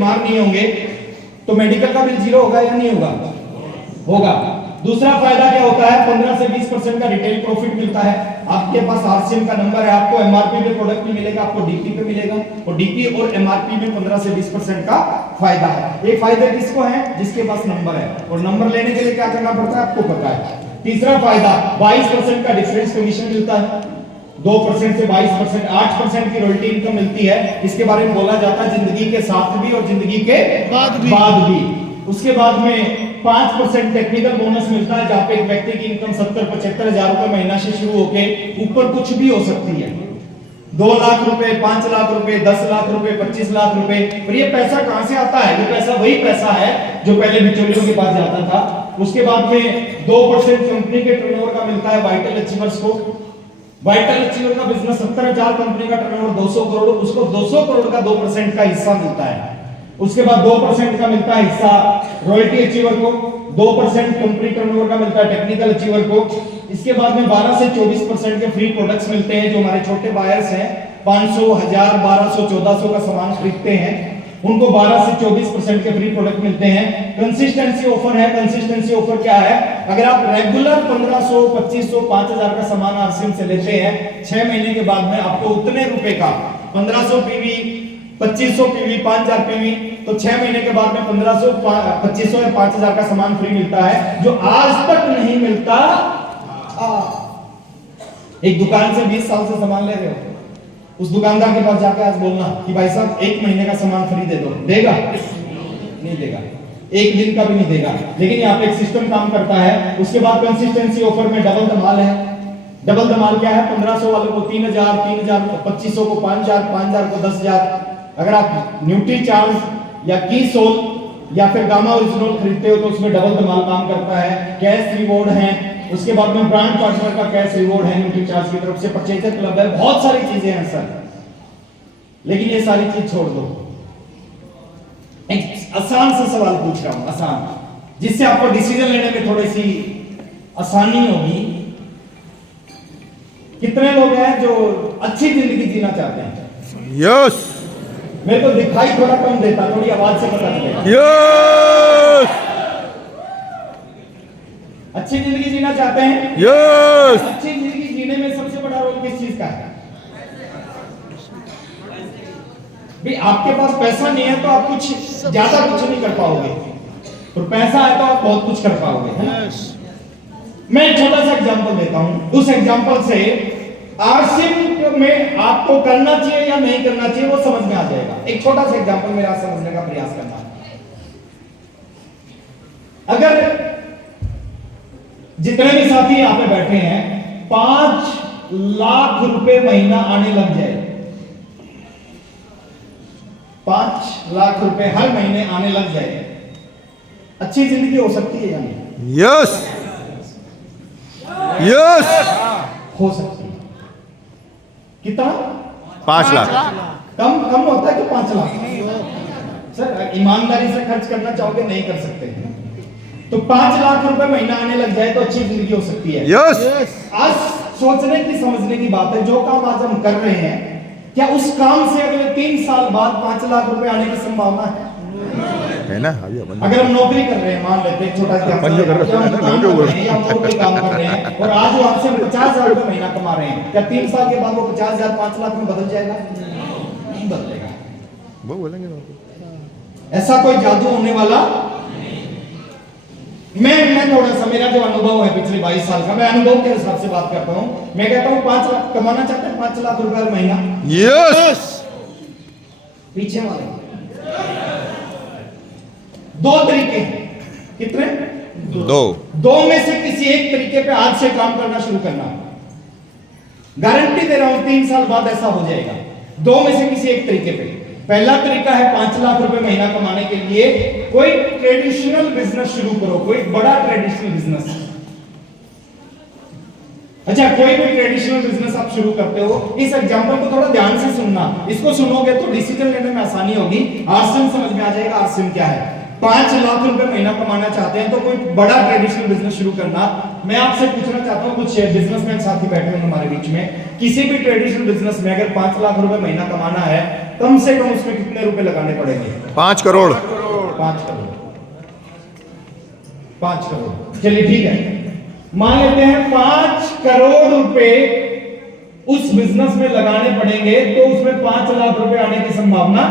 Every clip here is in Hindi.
बीमार नहीं होंगे तो मेडिकल का बिल जीरो होगा या नहीं होगा? होगा। दूसरा फायदा क्या होता है, 15 से 20% का रिटेल प्रॉफिट मिलता है। आपके पास आरसीएम का नंबर है, आपको एमआरपी पे प्रोडक्ट नहीं मिलेगा, आपको डीपी पे मिलेगा, और डीपी और एमआरपी में 15 से 20% का फायदा है। ये फायदे किसको है? जिसके पास नंबर है, और नंबर लेने के लिए क्या करना पड़ता है आपको पता है। तीसरा फायदा 22% का डिफरेंस कमीशन मिलता है, 2% से 22%, 8% की रॉयल्टी इनकम मिलती है। इसके बारे में बोला जाता है जिंदगी के साथ भी और जिंदगी के बाद भी। उसके बाद में 5% टेक्निकल बोनस मिलता है, जहां पे एक व्यक्ति की इनकम 70-75 हजार रुपए महीना से शुरू होके ऊपर कुछ भी हो सकती है। 2 लाख रुपए, 5 लाख रुपए, 10 लाख रुपए, 25 लाख रुपए। और ये पैसा कहां से आता है? ये पैसा वही पैसा है जो पहले बिचौलियों के पास जाता था। उसके बाद में 2% कंपनी के टर्नओवर का मिलता है वाइटल अचीवर्स को। वाइटल अचीवर का बिजनेस 70,000, कंपनी का टर्नओवर 200 करोड़, उसको 200 करोड़ का 2% का हिस्सा मिलता है। उसके बाद 2% का मिलता है हिस्सा रॉयल्टी अचीवर को, 2% कंपनी टर्नओवर का मिलता है टेक्निकल अचीवर को। इसके बाद में 12 से 24% के फ्री प्रोडक्ट्स मिलते हैं। जो हमारे छोटे बायर्स हैं 500, 1000, 1200, 1400 का सामान खरीदते हैं, उनको 12 से 24% के फ्री प्रोडक्ट मिलते हैं। कंसिस्टेंसी ऑफर है। कंसिस्टेंसी ऑफर क्या है? अगर आप रेगुलर 1500, 2500, 5000 का सामान आरसीएम से लेते हैं, 6 महीने के बाद में आपको उतने रुपए का 1500 पीवी, 2500 पीवी, 5000 पीवी, तो 6 महीने के बाद में 1500, 2500 या 5000 का सामान फ्री मिलता है, जो आज तक नहीं मिलता। एक दुकान से 20 साल से सामान ले रहे हो, उस दुकानदार के पास जाके आज बोलना कि भाई साहब 1 महीने का सामान फ्री दे दो, देगा? नहीं देगा, 1 दिन का भी नहीं देगा। लेकिन यहाँ पे एक सिस्टम काम करता है। उसके बाद कंसिस्टेंसी ऑफर में डबल धमाल है। डबल धमाल क्या है? 1500 वालों को 3000, 3000 को 2500 को 5000, 5000 को 10,000। अगर आप न्यूट्री चार्ज या की सोल या फिर गामा ओरिजिनल खरीदते हो तो उसमें डबल धमाल काम करता है। कैश रिवॉर्ड है। उसके बाद में ब्रांड पार्टनर का कैश रिवॉर्ड है न्यूट्री चार्ज की तरफ से, परचेजर क्लब है, बहुत सारी चीजें हैं सर। लेकिन ये सारी चीज छोड़ दो, एक आसान सा सवाल पूछ रहा हूं, आसान, जिससे आपको डिसीजन लेने में थोड़ी सी आसानी होगी। कितने लोग हैं जो अच्छी जिंदगी जीना चाहते हैं? यस। मेरे को दिखाई थोड़ा कम देता, थोड़ी आवाज से पता चलेगा। यस। अच्छी जिंदगी जीना चाहते हैं? यस। अच्छी जिंदगी जीने में सबसे बड़ा रोल किस चीज का है? भी आपके पास पैसा नहीं है तो आप कुछ ज्यादा कुछ नहीं कर पाओगे, और पैसा है तो आप बहुत कुछ कर पाओगे, है ना? मैं एक छोटा सा एग्जांपल देता हूं। उस एग्जांपल से आरसीएम में आपको करना चाहिए या नहीं करना चाहिए वो समझ में आ जाएगा। एक छोटा सा एग्जांपल मेरा समझने का प्रयास करना। अगर जितने भी साथी यहां पे बैठे हैं 5 लाख रुपए महीना आने लग जाए, 5 लाख रुपए हर महीने आने लग जाए, अच्छी जिंदगी हो सकती है या नहीं? यस। यस। हो सकती है। कितना? 5 लाख। कम होता है कि 5 लाख? सर ईमानदारी से खर्च करना चाहोगे नहीं कर सकते, तो 5 लाख रुपए महीना आने लग जाए तो अच्छी जिंदगी हो सकती है। यस। आज सोचने की समझने की बात है, जो काम आज हम कर रहे हैं, क्या उस काम से अगले 3 साल बाद 5 लाख रुपए आने की संभावना है ना? अगर हम नौकरी कर रहे हैं, मान लेते हैं छोटा सा काम कर रहे हैं, और आज वो हमसे 50,000 रुपए महीना कमा रहे हैं, क्या 3 साल के बाद वो 50,000 5 लाख में बदल जाएगा? नहीं बदलेगा। वो बोलेंगे ऐसा कोई जादू होने वाला। मैं थोड़ा सा, मेरा जो अनुभव है पिछले 22 साल का, मैं अनुभव के हिसाब से बात करता हूं। मैं कहता हूं 5 लाख कमाना चाहते हैं, 5 लाख रुपए हर महीना। यस। पीछे वाले 2 तरीके हैं। कितने? 2 में से किसी एक तरीके पे आज से काम करना शुरू करना। गारंटी दे रहा हूं 3 साल बाद ऐसा हो जाएगा। 2 में से किसी एक तरीके पे। पहला तरीका है 5 लाख रुपए महीना कमाने के लिए कोई ट्रेडिशनल बिजनेस शुरू करो, कोई बड़ा ट्रेडिशनल बिजनेस। अच्छा, कोई भी ट्रेडिशनल बिजनेस आप शुरू करते हो, इस एग्जांपल को थोड़ा ध्यान से सुनना। इसको सुनोगे तो डिसीजन लेने में आसानी होगी, आरसीएम समझ में आ जाएगा। आरसीएम क्या है? 5 लाख रुपए महीना कमाना चाहते हैं तो कोई बड़ा ट्रेडिशनल बिजनेस शुरू करना। मैं आपसे पूछना चाहता हूं, कुछ बिजनेसमैन साथी बैठे हैं हमारे बीच में, किसी भी ट्रेडिशनल बिजनेस में अगर 5 लाख रुपए महीना कमाना है, कम से कम उसमें कितने रुपए लगाने पड़ेंगे? 5 करोड़ 5 करोड़ 5 करोड़, चलिए ठीक है। मान लेते हैं 5 करोड़ रुपए उस बिजनेस में लगाने पड़ेंगे, तो उसमें 5 लाख रुपए आने की संभावना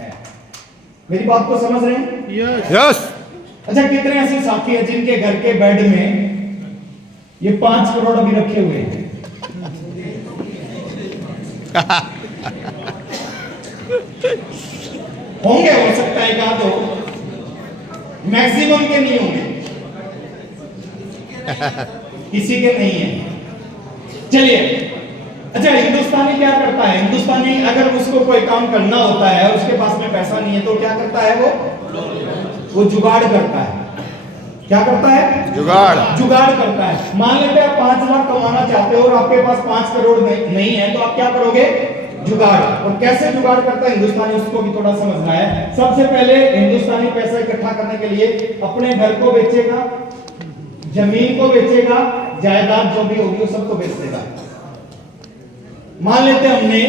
है। मेरी बात को समझ रहे हैं? यस। अच्छा, कितने ऐसे साथी हैं जिनके घर के बेड में ये 5 करोड़ अभी रखे हुए हैं? होंगे, हो सकता है कहा, तो मैक्सिमम के नहीं होंगे, किसी के नहीं है। चलिए, अच्छा, हिंदुस्तानी क्या करता है? हिंदुस्तानी अगर उसको कोई काम करना होता है और उसके पास में पैसा नहीं है, तो क्या करता है? वो जुगाड़ करता है। क्या करता है? जुगाड़ करता है। मान लेते हैं 5 लाख कमाना चाहते हो और आपके पास 5 करोड़ नहीं है, तो आप क्या करोगे? जुगाड़। और कैसे जुगाड़ करता है हिंदुस्तानी, उसको भी थोड़ा समझना है। सबसे पहले हिंदुस्तानी पैसा इकट्ठा करने के लिए अपने घर को बेचेगा, जमीन को बेचेगा, जायदाद जो भी होगी वो सबको बेच देगा। मान लेते हैं हमने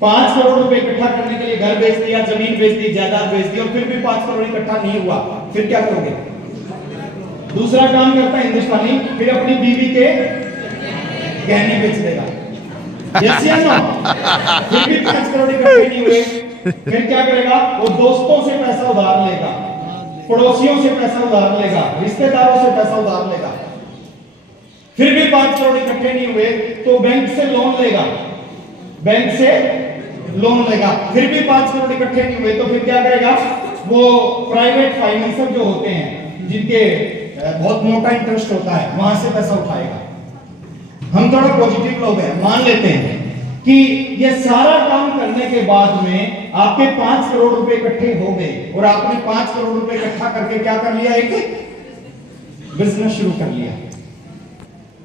5 करोड़ रुपए इकट्ठा करने के लिए घर बेच दिया, जमीन बेच दी, जायदाद बेच दी, और फिर भी 5 करोड़ इकट्ठा नहीं हुआ, फिर क्या करोगे? दूसरा काम करता है हिंदुस्तानी, फिर अपनी बीवी के गहने बेच देगा। यस या नो? फिर भी 5 करोड़ इकट्ठे नहीं हुए, फिर क्या करेगा? वो दोस्तों से पैसा उधार लेगा, पड़ोसियों से पैसा उधार लेगा, रिश्तेदारों से पैसा उधार लेगा। फिर भी 5 करोड़ इकट्ठे नहीं हुए, तो बैंक से लोन लेगा, फिर भी 5 करोड़ इकट्ठे नहीं हुए, तो फिर क्या करेगा? वो प्राइवेट फाइनेंसर जो होते हैं, जिनके बहुत मोटा इंटरेस्ट होता है, वहां से पैसा उठाएगा। हम थोड़ा पॉजिटिव लोग हैं, मान लेते हैं कि ये सारा काम करने के बाद में आपके 5 करोड़ रुपए इकट्ठे हो गए, और आपने 5 करोड़ रुपए इकट्ठा करके क्या कर लिया? एक बिजनेस शुरू कर लिया।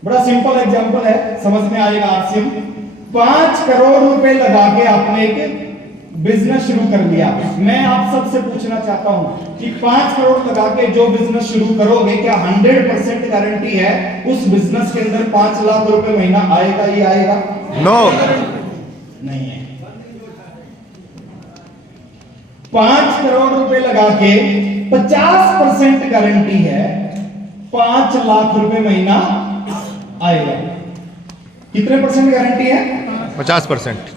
बड़ा सिंपल एग्जांपल है, समझ में आएगा आरसीएम। 5 करोड़ रुपए लगा के आपने एक बिजनेस शुरू कर लिया। मैं आप सबसे पूछना चाहता हूं कि 5 करोड़ लगा के जो बिजनेस शुरू करोगे, क्या 100% गारंटी है उस बिजनेस के अंदर 5 लाख रुपए महीना आएगा ही आएगा? नो, नहीं है। 5 करोड़ रुपए लगा के 50% गारंटी है 5 लाख रुपए महीना आएगा। कितने परसेंट गारंटी है? 50%।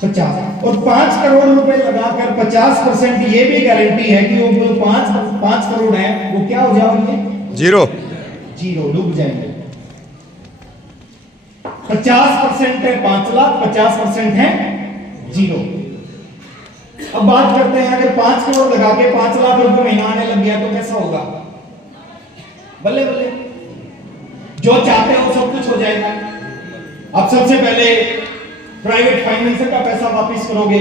50। और 5 करोड़ रुपए लगाकर 50% ये भी गारंटी है कि वो 5 करोड़ है, वो क्या हो जाएंगे? जीरो, डूब जाएंगे। 50% है 5 लाख, 50% है जीरो। अब बात करते हैं, अगर 5 करोड़ लगा के 5 लाख रुपए महीना आने लग गया तो कैसा होगा? बल्ले बल्ले, जो चाहते हो सब कुछ हो जाएगा। अब सबसे पहले प्राइवेट फाइनेंसर का पैसा वापस करोगे,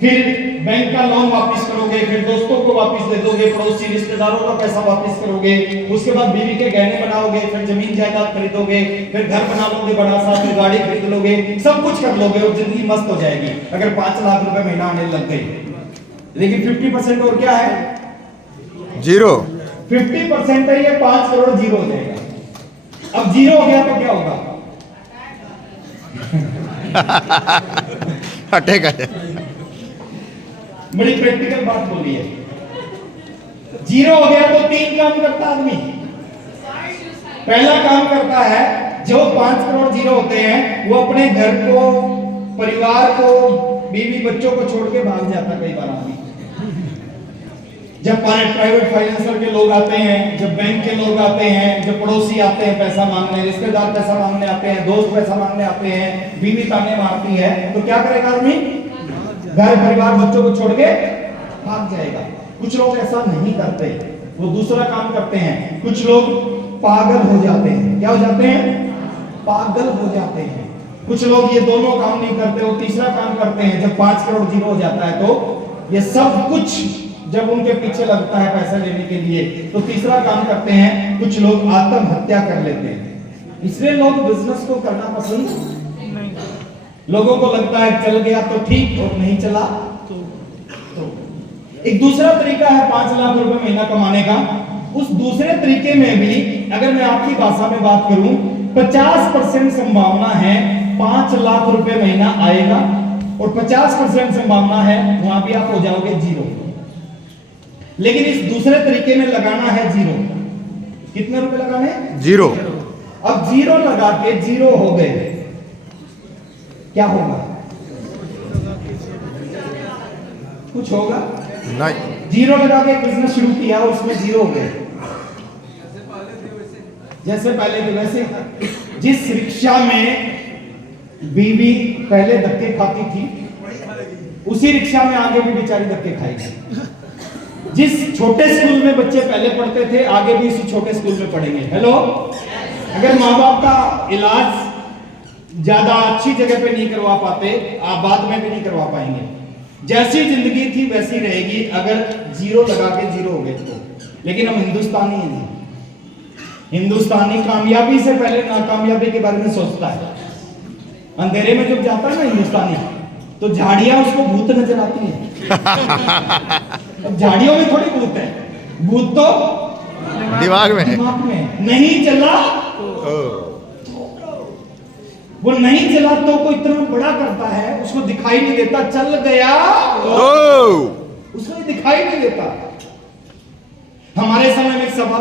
फिर बैंक का लोन वापस करोगे, फिर दोस्तों को वापस दे दोगे, पड़ोसी रिश्तेदारों का पैसा वापस करोगे, उसके बाद बीवी के गहने बनाओगे, फिर जमीन जायदाद खरीदोगे, फिर घर बना लोगे बड़ा सा, फिर गाड़ी खरीद लोगे, सब कुछ कर लोगे और जिंदगी मस्त हो जाएगी अगर 5 लाख रुपए महीना आने लग गई। लेकिन 50% और क्या है? जीरो। 50% है ये 5 करोड़ जीरो हो जाएगा। अब जीरो हो गया तो क्या होगा? हटेगा। बड़ी प्रैक्टिकल बात बोली है। जीरो हो गया तो 3 काम करता आदमी। पहला काम करता है, जो 5 करोड़ जीरो होते हैं वो अपने घर को, परिवार को, बीवी बच्चों को छोड़ के भाग जाता कई बार आदमी। जब प्राइवेट फाइनेंसर के लोग आते हैं, जब बैंक के लोग आते हैं, जब पड़ोसी आते हैं पैसा मांगने, रिश्तेदार पैसा मांगने आते हैं, दोस्त पैसा मांगने आते हैं, बीवी ताने मारती है, तो क्या करेगा आदमी? घर परिवार बच्चों को छोड़ के भाग जाएगा। कुछ लोग ऐसा नहीं करते, वो दूसरा काम करते हैं। कुछ लोग पागल हो जाते हैं। क्या हो जाते हैं? पागल हो जाते हैं। कुछ लोग ये दोनों काम नहीं करते, वो तीसरा काम करते हैं। जब 5 करोड़ जीरो हो जाता है तो ये सब कुछ जब उनके पीछे लगता है पैसा लेने के लिए, तो तीसरा काम करते हैं, कुछ लोग आत्महत्या कर लेते हैं। इसलिए लोग बिजनेस को करना पसंद नहीं। लोगों को लगता है चल गया तो ठीक, और नहीं चला तो एक दूसरा तरीका है 5 लाख रुपए महीना कमाने का। उस दूसरे तरीके में भी अगर मैं आपकी भाषा में बात करूं, 50% संभावना है 5 लाख रुपए महीना आएगा और 50% संभावना है वहां भी आप हो जाओगे जीरो। लेकिन इस दूसरे तरीके में लगाना है जीरो। कितने रुपए लगाने? जीरो। अब जीरो लगा के जीरो हो गए, क्या होगा? कुछ होगा? नहीं। जीरो लगा के बिजनेस शुरू किया, उसमें जीरो हो गए, जैसे पहले थे वैसे। जिस रिक्शा में बीवी पहले धक्के खाती थी, उसी रिक्शा में आगे भी बेचारी धक्के खाएगी। जिस छोटे स्कूल में बच्चे पहले पढ़ते थे, आगे भी इसी छोटे स्कूल में पढ़ेंगे। हेलो, अगर माँ बाप का इलाज ज्यादा अच्छी जगह पे नहीं करवा पाते, आप बाद में भी नहीं करवा पाएंगे। जैसी जिंदगी थी वैसी रहेगी अगर जीरो लगा के जीरो हो गए तो। लेकिन हम हिंदुस्तानी हैं जी। हिंदुस्तानी कामयाबी से पहले नाकामयाबी के बारे में सोचता है। अंधेरे में जब जाता है ना हिंदुस्तानी, तो झाड़ियां उसको भूत नजर आती हैं। अब झाड़ियों में थोड़ी भूत है, भूत तो दिमाग में है। दिमाग में। नहीं चला, वो नहीं चला तो कोई इतना बड़ा करता है, उसको दिखाई नहीं देता। चल गया उसको दिखाई नहीं देता। हमारे समय